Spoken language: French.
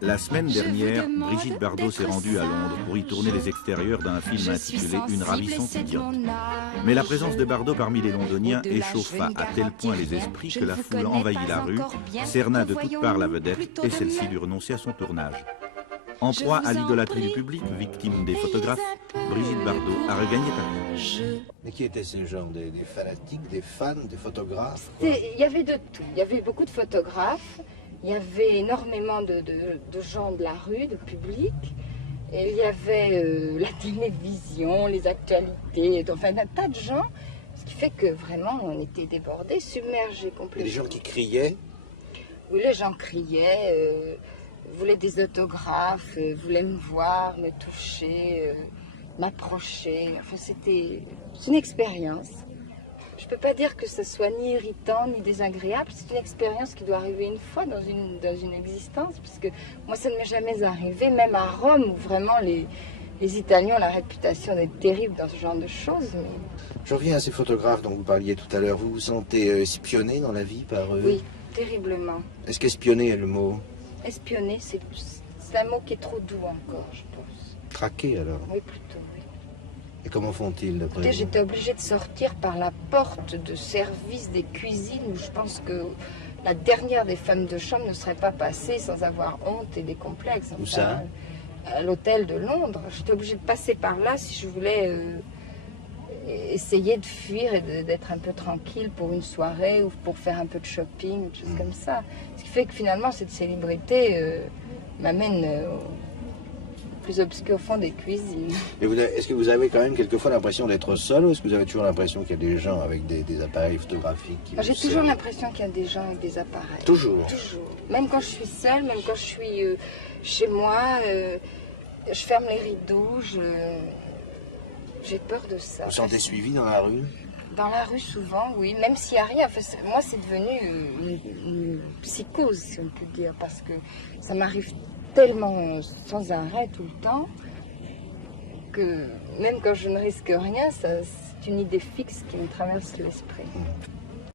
La semaine dernière, Brigitte Bardot s'est rendue à Londres pour y tourner les extérieurs d'un film intitulé Une ravissante idiote. Mais la présence de Bardot parmi les Londoniens échauffa à tel point les esprits que la foule envahit la rue, cerna de toutes parts la vedette et celle-ci dut renoncer à son tournage. En proie à l'idolâtrie du public, victime des photographes, Brigitte Bardot a regagné Paris. Mais qui étaient ces gens? Des fanatiques, des fans, des photographes? Il y avait de tout. Il y avait beaucoup de photographes, il y avait énormément de gens de la rue, de public. Et il y avait la télévision, les actualités, enfin un tas de gens. Ce qui fait que vraiment on était débordés, submergés complètement. Et les gens qui criaient? Oui, les gens criaient. Voulaient des autographes, voulaient me voir, me toucher, m'approcher. Enfin, c'est une expérience. Je ne peux pas dire que ce soit ni irritant ni désagréable. C'est une expérience qui doit arriver une fois dans une existence, puisque moi, ça ne m'est jamais arrivé, même à Rome, où vraiment les Italiens ont la réputation d'être terribles dans ce genre de choses. Mais... Je reviens à ces photographes dont vous parliez tout à l'heure. Vous vous sentez espionné dans la vie par eux? Oui, terriblement. Est-ce qu'espionner est le mot? Espionner, c'est un mot qui est trop doux encore, je pense. Traquer alors? Oui, plutôt, oui. Et comment font-ils d'après vous? J'étais obligée de sortir par la porte de service des cuisines où je pense que la dernière des femmes de chambre ne serait pas passée sans avoir honte et des complexes. Où ça? À l'hôtel de Londres. J'étais obligée de passer par là si je voulais essayer de fuir et d'être un peu tranquille pour une soirée ou pour faire un peu de shopping, des choses comme ça. Ce qui fait que finalement cette célébrité m'amène au plus obscur fond des cuisines. Est-ce que vous avez quand même quelquefois l'impression d'être seul ou est-ce que vous avez toujours l'impression qu'il y a des gens avec des appareils photographiques qui J'ai toujours l'impression qu'il y a des gens avec des appareils. Toujours? Toujours. Même quand je suis seule, même quand je suis chez moi, je ferme les rideaux, j'ai peur de ça. Vous vous sentez suivi dans la rue? Dans la rue, souvent, oui. Même s'il n'y a rien. Enfin, moi, c'est devenu une psychose, si on peut dire. Parce que ça m'arrive tellement sans arrêt tout le temps que même quand je ne risque rien, c'est une idée fixe qui me traverse l'esprit.